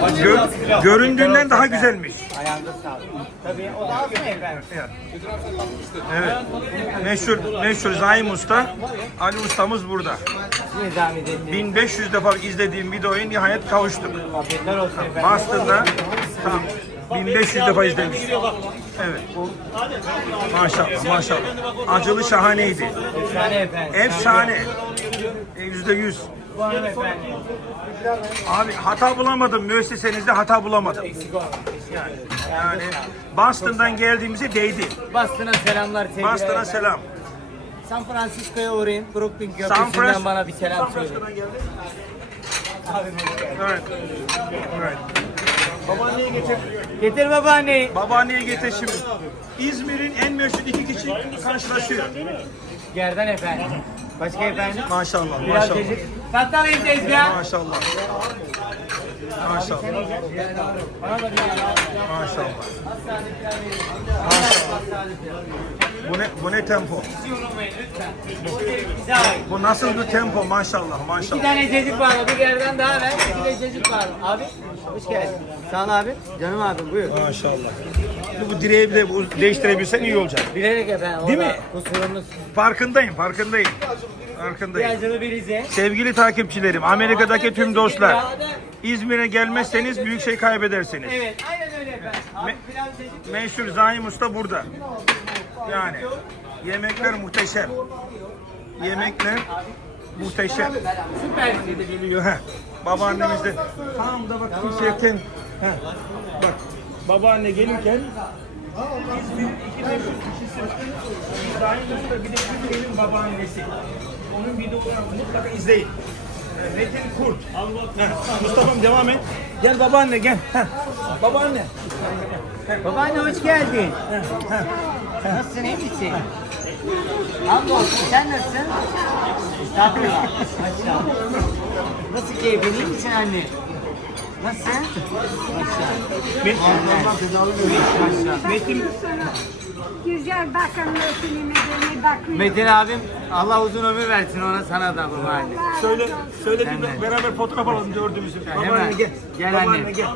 Gö- göründüğünden daha güzelmiş. Ayağınıza sağlık. Tabii o? Evet. Meşhur, meşhur Zaim Usta. Ali Ustamız burada. Nizami dedi. 1500 defa izlediğim videoyu nihayet kavuştuk. Muhabbetler olsun efendim. Boston'da tam 1500 defa izlemiş. Evet. Maşallah maşallah. Acılı şahaneydi. Efsane efendim. Efsane. E, Yüzde yüz. Bu hanımefendi. Abi hata bulamadım. Müessesenizde hata bulamadım. Yani Boston'dan geldiğimize değdi. Boston'a selamlar sevgiler. Boston'a selam. San Francisco'ya uğrayın. Brooklyn San Köprüsü'nden Francisco. bana bir selam söyleyin. Geldi. Evet. Evet. Babaanneye getir. Getir babaanneyi. Babaanneye getir şimdi. İzmir'in en meşhur iki kişi karşılaşıyor. Gerdan efendim. Başka efendim? Maşallah, Biraz maşallah. tecrübe. Kattal evdeyiz ya. Maşallah. Maşallah. Maşallah. Bu ne, bu ne tempo? Bu nasıl bir tempo maşallah İki maşallah. tane çocuk var. Bir gerdan daha ver. Bir de çocuk var. Abi hoş geldin. Sağ ol abi. Canım abim buyur. Maşallah. Bu direği bir de bu- değiştirebilsen iyi olacak. Bilerek efendim. Değil mi? Kusurumuz. Farkındayım, farkındayım. Farkındayım. Birazını. Sevgili takipçilerim, Amerika'daki tüm dostlar, İzmir'e gelmezseniz büyük şey kaybedersiniz. Evet aynen öyle efendim. Abi Me-. Meşhur Zaim Usta burada. Yani yemekler muhteşem. Yemekler muhteşem. Süpersin. Geliyor ha. Babaannemiz de tam da bak kimseyken ha. Bak babaanne gelirken Zaim Usta bir de İzmir'in babaannesi. Onun videolarını mutlaka izleyin. Ee, Metin Kurt. Mustafa'm devam et. Gel babaanne gel. Babaanne. Babaanne hoş geldin. Nasılsın iyi misin? Hamdolsun sen nasılsın? Estağfurullah. Maşallah. Nasıl keyfin iyi misin anne? Metin, Güzel bakın filmine bakın. Metin abim Allah uzun ömür versin ona sana da babaanne. söyle söyle bir beraber fotoğraf alalım gördüğümüzü. Hemen. Gel. Gel Babaanne anne. gel.